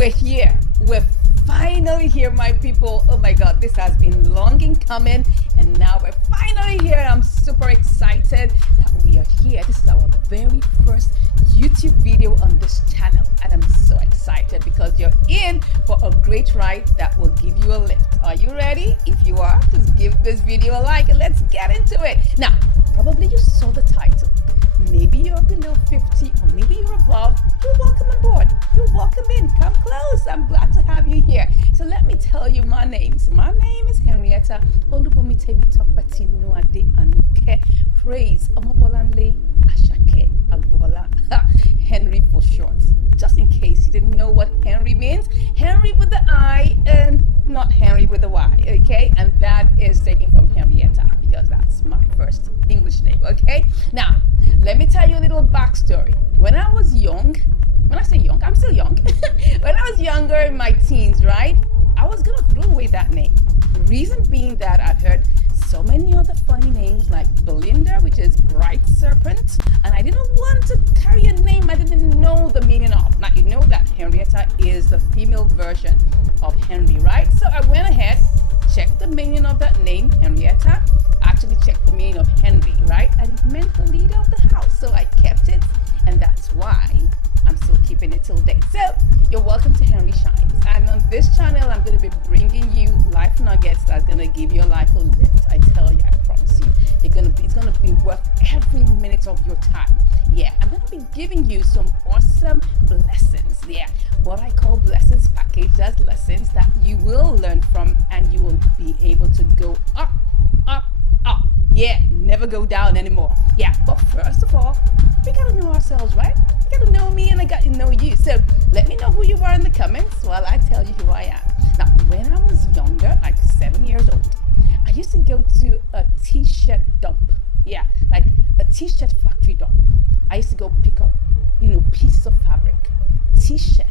We're here. We're finally here, my people. Oh my God, this has been long in coming, and now we're finally here. I'm super excited that we are here. This is our very first YouTube video on this channel, and I'm so excited because you're in for a great ride that will give you a lift. Are you ready? If you are, just give this video a like and let's get into it. Now, probably you saw the title. Maybe you're below 50 or maybe you're above. You're welcome aboard. You're welcome in. Come close. I'm glad to have you here. So let me tell you my names. My name is Henrietta Olubumitebitokpatinuade Anuke. Praise Omobolanle Ashake Agbola. Henri for short. Just in case you didn't know what Henri means. Henri with the I and not Henry with the Y. Okay? And that is taken from Henrietta because that's my first English name. Okay? Now, let me tell you a little backstory. When I was young, when I say young, I'm still young. When I was younger in my teens, right, I was going to throw away that name. Reason being that I've heard so many other funny names like Belinda, which is bright serpent, and I didn't want to carry a name I didn't know the meaning of. Now, you know that Henrietta is the female version of Henry, right? So I went ahead, checked the meaning of that name, Henrietta, actually checked the meaning of Henry, right? And it meant the leader of the house. So I kept it, and that's why I'm still keeping it till date. So you're welcome to Henri Shines. And on this channel, I'm going to be bringing you life nuggets that's going to give your life a lift. I tell you, I promise you, it's going to be worth every minute of your time. Yeah, I'm going to be giving you some awesome blessings. Yeah, what I call blessings packaged as lessons that you will learn from, and you will be able to go up, up, up. Yeah, never go down anymore. Yeah, but first of all, we got to know ourselves, right? You got to know me and I got to know you. So let me know who you are in the comments while I tell you who I am. Now, when I was younger, like 7 years old, I used to go to a t-shirt dump. Yeah, like a t-shirt factory dump. I used to go pick up, pieces of fabric, t-shirt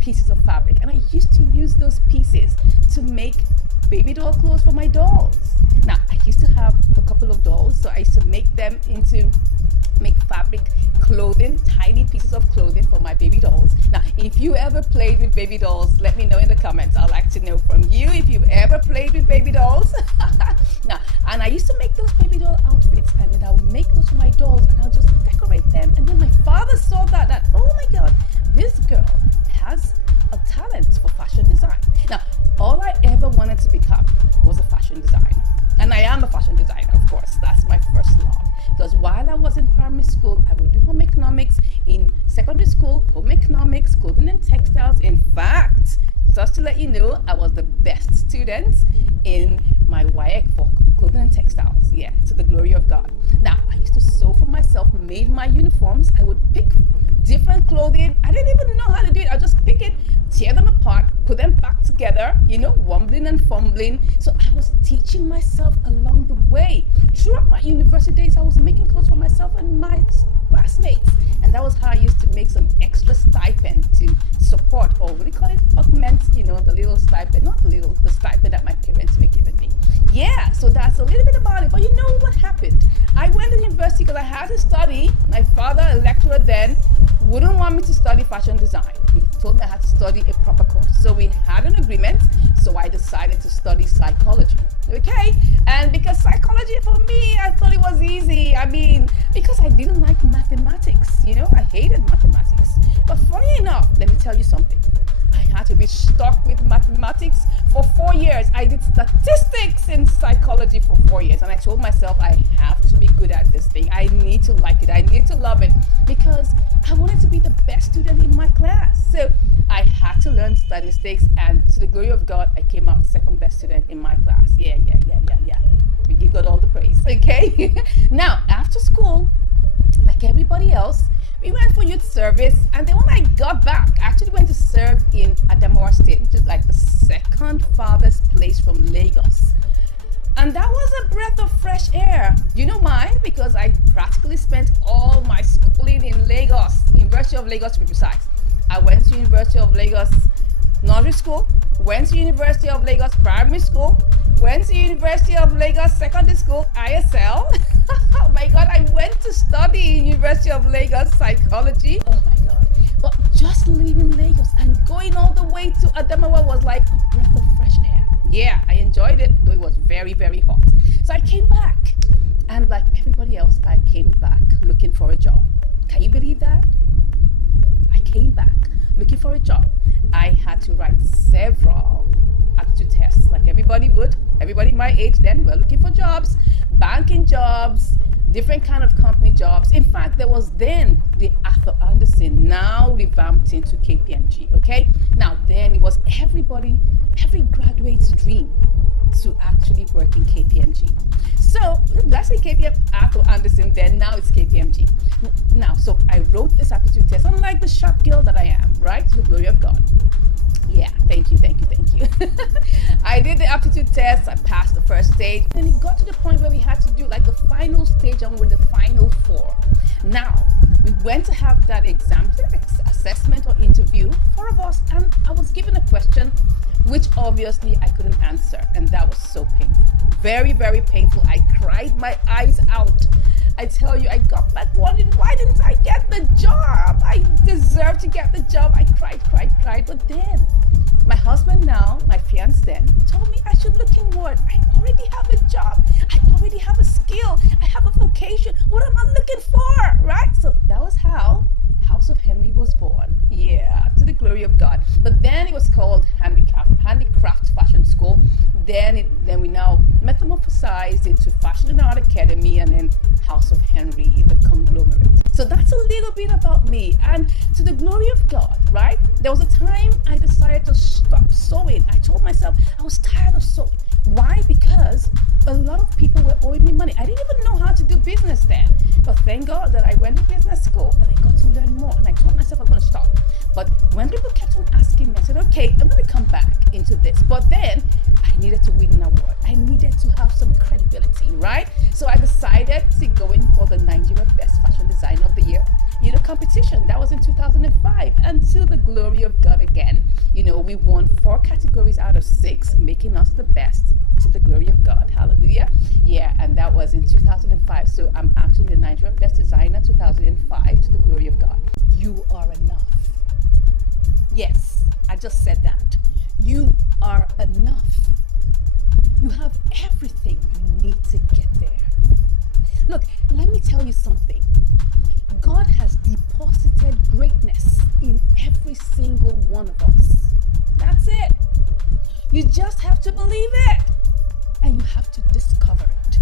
pieces of fabric. And I used to use those pieces to make baby doll clothes for my dolls. Now, I used to have a couple of dolls, so I used to make fabric clothing, tiny pieces of clothing for my baby dolls. Now, if you ever played with baby dolls, let me know in the comments. I'd like to know from you if you've ever played with baby dolls. Now, and I used to make those baby doll outfits, and then I would make those for my dolls, and I'll just decorate them. And then my father saw that, oh my God, this girl has a talent for fashion design. Now, all I ever wanted to become was a fashion designer. And I am a fashion designer, of course. That's my first love. Because while I was in primary school, I would do home economics. In secondary school, home economics, clothing and textiles. In fact, just to let you know, I was the best student in my WAEC for clothing and textiles. Yeah, to the glory of God. Now, I used to sew for myself, made my uniforms. I would pick different clothing. I didn't even know how to do it. I just pick it, tear them apart, put them back together, wumbling and fumbling. So I was teaching myself along the way. Throughout my university days, I was making clothes for myself and my classmates. And that was how I used to make some extra stipend to support, or what do you call it? Augment, the little stipend, not the stipend that my parents were giving me. Yeah, so that's a little bit about it. But you know what happened? I went to university because I had to study. My father, a lecturer then, wouldn't want me to study fashion design. He told me I had to study a proper course. So we had an agreement. So I decided to study psychology. Okay? And because psychology for me, I thought it was easy. I mean, because I didn't like mathematics. I hated mathematics. But funny enough, let me tell you something. I had to be stuck with mathematics for 4 years. I did statistics in psychology for 4 years. And I told myself I have to be good at this thing. I need to like it. I need to love it because I wanted to be the best student in my class. So I had to learn statistics, and to the glory of God, I came out second best student in my class. Yeah. We give God all the praise, okay? Now, after school, like everybody else, we went for youth service, and then when I got back, I actually went to serve in Adamawa State, which is like the second farthest place from Lagos. And that was a breath of fresh air. You know why? Because I practically spent all my schooling in Lagos, University of Lagos to be precise. I went to University of Lagos nursery school, went to University of Lagos primary school, went to University of Lagos secondary school, ISL. Oh my God, I went to study in University of Lagos psychology. Oh my God. But just leaving Lagos and going all the way flight to Adamawa was like a breath of fresh air. Yeah, I enjoyed it, though it was very, very hot. So I came back, and like everybody else, I came back looking for a job. Can you believe that? I came back looking for a job. I had to write several aptitude tests, like everybody would. Everybody my age then were looking for jobs, banking jobs, different kind of company jobs. In fact, there was then the Arthur Anderson, now revamped into KPMG, okay? Now then it was every graduate's dream to actually work in KPMG. So that's Arthur Anderson then, now it's KPMG. Now, so I wrote this aptitude test, unlike the sharp girl that I am, right? To the glory of God. Yeah, thank you. I did the aptitude test, I passed the first stage, and it got to the point where we had to do like the final stage and we're the final 4. Now, we went to have that exam, assessment or interview, 4 of us, and I was given a question which obviously I couldn't answer, and that was so painful. Very, very painful. I cried my eyes out. I tell you, I got back wondering, why didn't I get the job? I deserve to get the job. I cried. But then my husband now, my fiance then, told me I should look inward. I already have a job. I already have a skill. I have a vocation. What am I looking for? Right? So that was how House of Henri was born. Yeah, to the glory of God. But then it was called Handicraft Fashion School. Then we now metamorphosized into Fashion and Art Academy, and then House of Henri, the conglomerate. So that's a little bit about me, and to the glory of God, right? There was a time I decided to stop sewing. I told myself I was tired of sewing. Why? Because a lot of people were owing me money. I didn't even know how to do business then. But thank God that I went to business school and I got to learn more. And I told myself I'm going to stop. But when people kept on asking me, I said, okay, I'm going to come back into this. But then I needed to win an award. I needed to have some credibility, right? So I decided to go in for the Nigeria Best Fashion Designer of the Year, competition. That was in 2005. And to the glory of God again, we won 4 categories out of 6, making us the best. To the glory of God. Hallelujah. Yeah, and that was in 2005. So I'm actually the Nigeria Best Designer 2005, to the glory of God. You are enough. Yes, I just said that. You are enough. You have everything you need to get there. Look, let me tell you something. God has deposited greatness in every single one of us. That's it. You just have to believe it. And you have to discover it.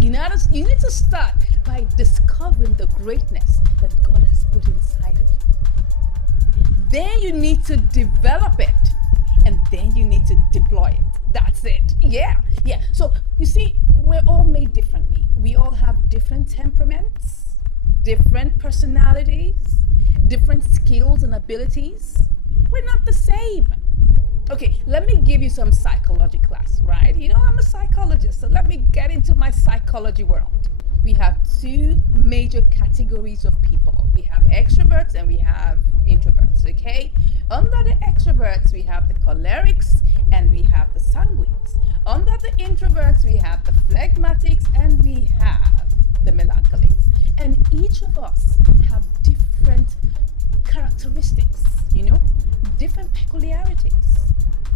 You need to start by discovering the greatness that God has put inside of you. Then you need to develop it. And then you need to deploy it. That's it. Yeah. So you see, we're all made differently. We all have different temperaments, different personalities, different skills and abilities. We're not the same. Okay, let me give you some psychology class, right? I'm a psychologist, so let me get into my psychology world. We have 2 major categories of people. We have extroverts and we have introverts, okay? Under the extroverts, we have the cholerics and we have the sanguines. Under the introverts, we have the phlegmatics and we have the melancholics. And each of us have different characteristics, different peculiarities.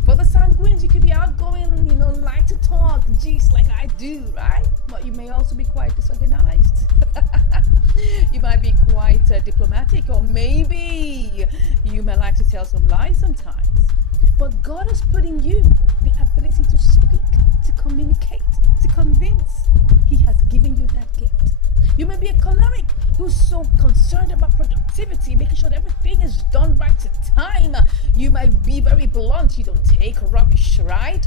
For the sanguines, you could be outgoing, like to talk, geez, like I do, right? But you may also be quite disorganized. You might be quite diplomatic, or maybe you may like to tell some lies sometimes. But God has put in you the ability to speak, to communicate, to convince. He has given you that gift. You may be a choleric who's so concerned about productivity, making sure that everything is done right to time. You might be very blunt. You don't take rubbish, right?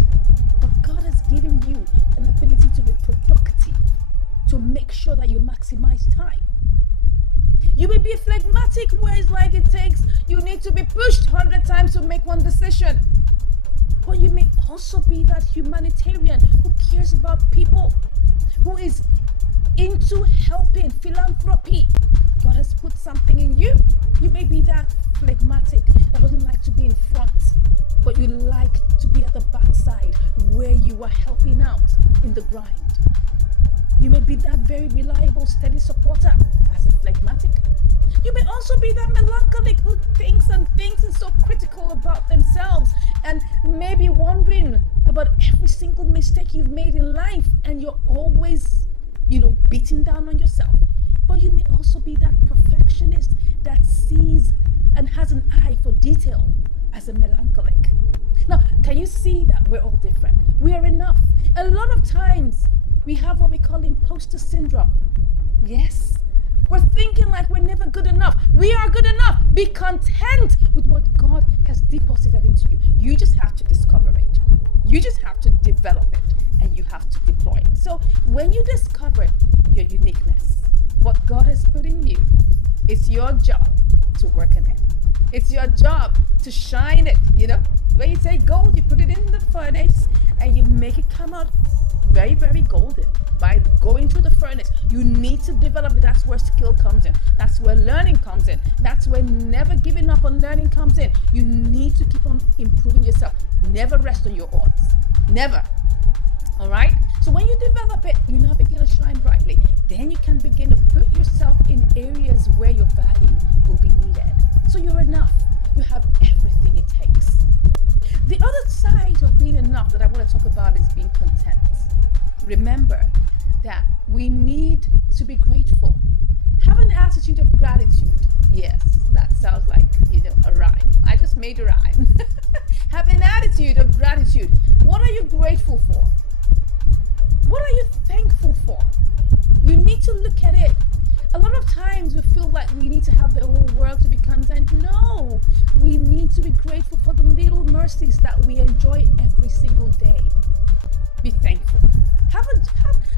But God has given you an ability to be productive, to make sure that you maximize time. You may be a phlegmatic, where it's like you need to be pushed 100 times to make one decision. But you may also be that humanitarian who cares about people, who is into helping, philanthropy. God has put something in you. You may be that phlegmatic that doesn't like to be in front, but you like to be at the backside where you are helping out in the grind. You may be that very reliable, steady supporter as a phlegmatic. You may also be that melancholic who thinks and is so critical about themselves and maybe wondering about every single mistake you've made in life, and you're always, beating down on yourself. But you may also be that perfectionist that sees and has an eye for detail as a melancholic. Now, can you see that we're all different? We are enough. A lot of times we have what we call imposter syndrome. Yes. We're thinking like we're never good enough. We are good enough. Be content with what God has deposited into you. You just have to discover it. You just have to develop it, and you have to deploy it. So when you discover your uniqueness, what God has put in you, it's your job to work on it. It's your job to shine it. When you take gold, you put it in the furnace and you make it come out very, very golden by going through the furnace. You need to develop it. That's where skill comes in. That's where learning comes in. That's where never giving up on learning comes in. You need to keep on improving yourself. Never rest on your oars. Never. All right? So when you develop it, you now begin to shine brightly. Then you can begin to put yourself in areas where your value will be needed. So you're enough. You have everything it takes. The other side of being enough that I want to talk about is being content. Remember that we need to be grateful. Have an attitude of gratitude. Yes, that sounds like, a rhyme. I just made a rhyme. Have an attitude of gratitude. What are you grateful for? What are you thankful for? You need to look at it. A lot of times we feel like we need to have the whole world to be content. No, we need to be grateful for the little mercies that we enjoy every single day. Be thankful.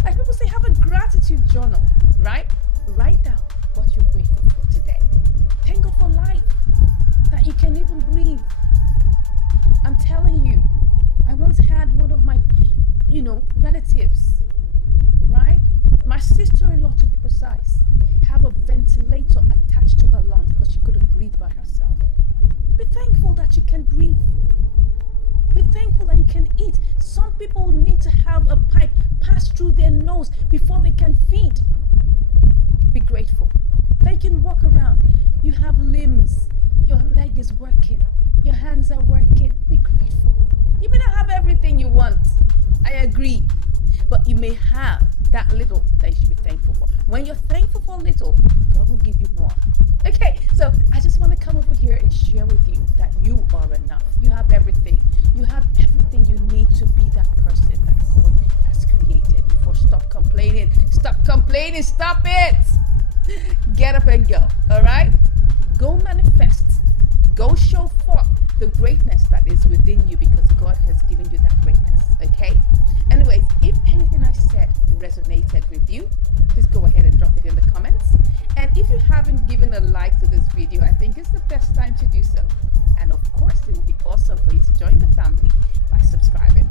Like people say, have a gratitude journal, right? Write down what you're grateful for today. Thank God for life, that you can even breathe. I'm telling you, I once had one of my, relatives, right? My sister-in-law, to be precise, have a ventilator attached to her lungs because she couldn't breathe by herself. Be thankful that you can breathe. Be thankful that you can eat. Some people need to have a pipe pass through their nose before they can feed. Be grateful that you can walk around. You have limbs. Your leg is working. Your hands are working. Be grateful. You may not have everything you want. I agree. But you may have that little that you should be thankful for. When you're thankful for little, God will give you more. Okay, so I just want to come over here and share with you that you are enough. You have everything. You have everything you need to be that person that God has created you for. Stop complaining. Stop complaining. Stop it. Get up and go. All right? Go manifest. Go show forth the greatness that is within you, because God has given you that greatness. Okay? Anyways, if anything I said resonated with you, please go ahead and drop it in the comments. And if you haven't given a like to this video, I think it's the best time to do so. And of course, it would be awesome for you to join the family by subscribing.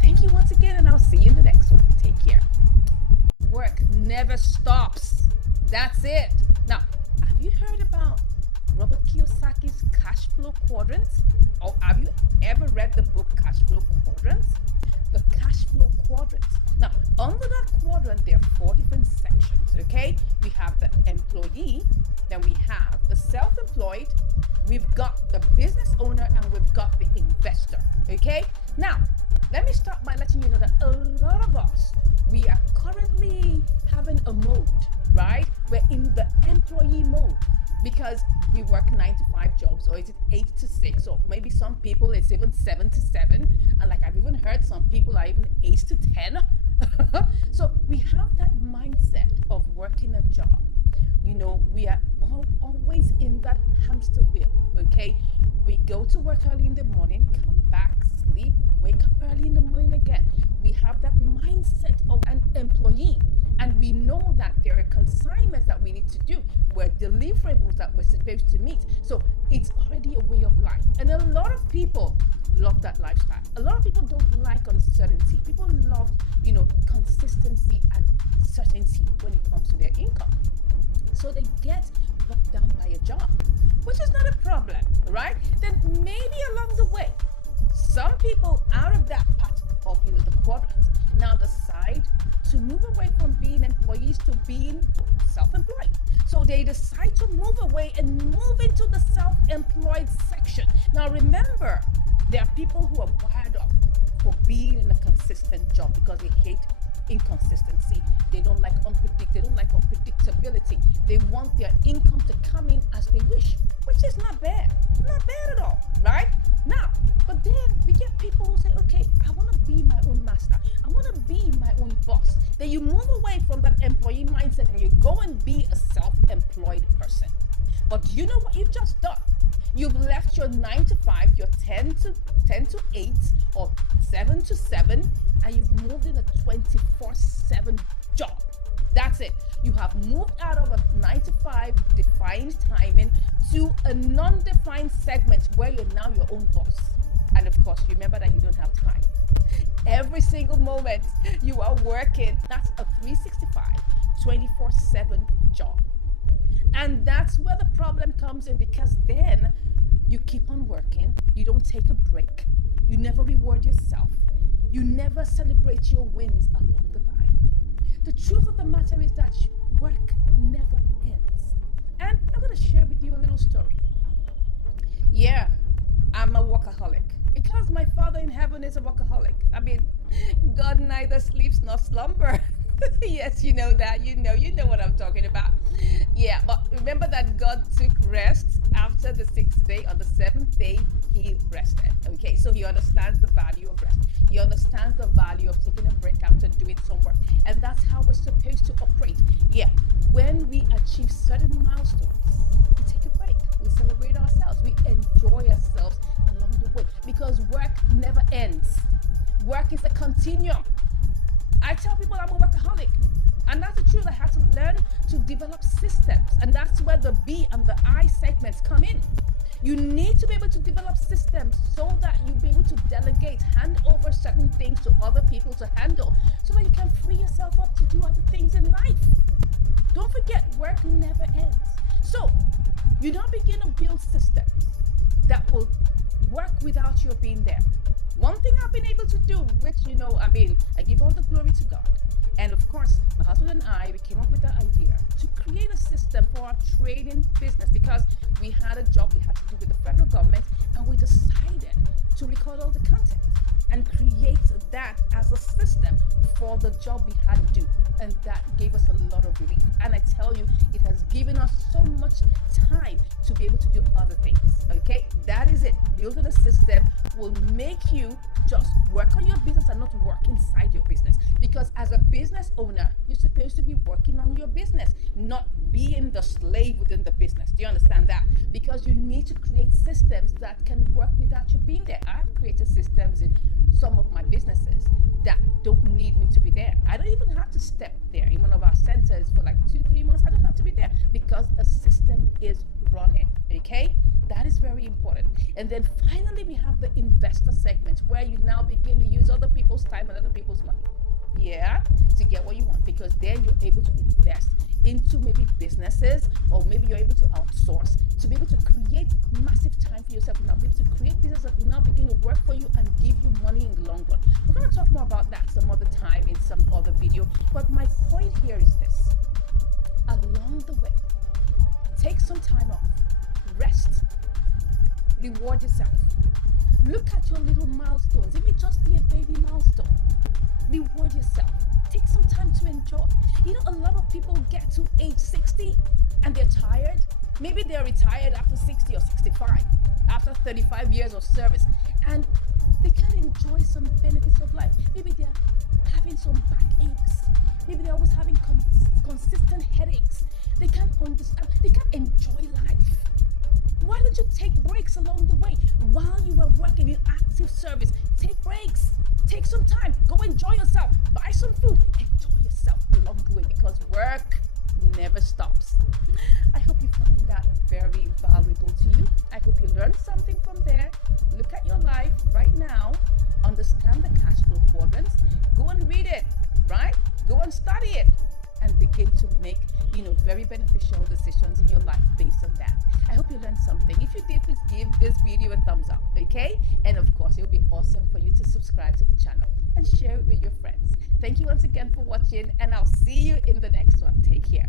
Thank you once again, and I'll see you in the next one. Take care. Work never stops. That's it. Now, have you heard about Robert Kiyosaki's cash flow quadrants? Or have you ever read the book Cash Flow Quadrants? The cash flow quadrant. Now, under that quadrant, there are 4 different sections, okay? We have the employee, then we have the self-employed, we've got the business owner, and we've got the investor, okay? Now, let me start by letting you know that a lot of us, we are currently having a mode, right? We're in the employee mode because we work 9 to 5 jobs, or is it 8 to 6, or maybe some people it's even 7 to 7, and like I've even heard some people are even 8 to 10. So we have that mindset of working a job. We are always in that hamster wheel, okay? We go to work early in the morning, come back, sleep, wake up early in the morning again. We have that mindset of an employee, and we know that there are consignments that we need to do. We're deliverables that we're supposed to meet. So it's already a way of life. And a lot of people love that lifestyle. A lot of people don't like uncertainty. People love, consistency and certainty when it comes to their income. So they get bogged down by a job, which is not a problem, right? Then maybe along the way, some people out of that part of the quadrant now decide to move away from being employees to being self-employed. So they decide to move away and move into the self-employed section. Now remember, there are people who are wired up for being in a consistent job because they hate inconsistency. They don't like unpredictability. They want their income to come in as they wish, which is not bad. Not bad at all, right? Now, but then we get people who say, okay, I want to be my own master. I want to be my own boss. Then you move away from that employee mindset and you go and be a self-employed person. But do you know what you've just done? You've left your 9 to 5, your 10 to 8, or 7 to 7, and you've moved in a 24/7 job. That's it. You have moved out of a 9 to 5 defined timing to a non-defined segment where you're now your own boss. And of course, remember that you don't have time. Every single moment you are working, that's a 365, 24/7 job. And that's where the problem comes in, because then you keep on working, you don't take a break, you never reward yourself, you never celebrate your wins along the line. The truth of the matter is that work never ends. And I'm going to share with you a little story. Yeah, I'm a workaholic because my Father in heaven is a workaholic. I mean, God neither sleeps nor slumber. Yes, you know that. You know what I'm talking about. Yeah, but remember that God took rest after the 6th day. On the 7th day, he rested. Okay, so he understands the value of rest. He understands the value of taking a break after doing some work. And that's how we're supposed to operate. Yeah, when we achieve certain milestones, we take a break. We celebrate ourselves. We enjoy ourselves along the way, because work never ends. Work is a continuum. I tell people I'm a workaholic, and that's the truth. I had to learn to develop systems, and that's where the B and the I segments come in. You need to be able to develop systems so that you'll be able to delegate, hand over certain things to other people to handle, so that you can free yourself up to do other things in life. Don't forget, work never ends. So you now begin to build systems that will work without your being there. One thing I've been able to do, which, I give all the glory to God. And of course, my husband and I, we came up with the idea to create a system for our trading business, because we had a job we had to do with the federal government, and we decided to record all the content and create that as a system for the job we had to do. And that gave us a lot of relief. And I tell you, it has given us so much time to be able to do other things. Okay, that is it. Building a system will make you just work on your business and not work inside your business. Because as a business owner, you're supposed to be working on your business, not being the slave within the business. Do you understand that? Because you need to create systems that can work without you being there. I've created systems in some of my businesses that don't need me to be there. I don't even have to step there. In one of our centers for like 2-3 months, I don't have to be there because a system is running. Okay, that is very important. And then finally, we have the investor segment, where you now begin to use other people's time and other people's money, to get what you want, because then you're able to invest into maybe businesses, or maybe you're able to outsource to be able to create massive time for yourself. Now be able to create business that will now begin to work for you and give you money in the long run. We're going to talk more about that some other time in some other video. But my point here is this: along the way, take some time off, rest, reward yourself. Look at your little milestones. It may just be a baby milestone. Reward yourself. Take some time to enjoy. A lot of people get to age 60 and they're tired. Maybe they're retired after 60 or 65, after 35 years of service, and they can't enjoy some benefits of life. Maybe they're having some backaches. Maybe they're always having consistent headaches. They can't understand. They can't enjoy life. Why don't you take breaks along the way? While you are working in active service, take breaks. Take some time. Go enjoy yourself. Buy some food. Enjoy yourself along the way, because work never stops. I hope you found that very valuable to you. I hope you learned something from there. Look at your life right now. Understand the cash flow quadrants. Go and read it, right? Go and study it, and begin to make, very beneficial decisions in your life based on that. I hope you learned something. If you did, please give this video a thumbs up, okay? And of course, it would be awesome for you to subscribe to the channel and share it with your friends. Thank you once again for watching, and I'll see you in the next one. Take care.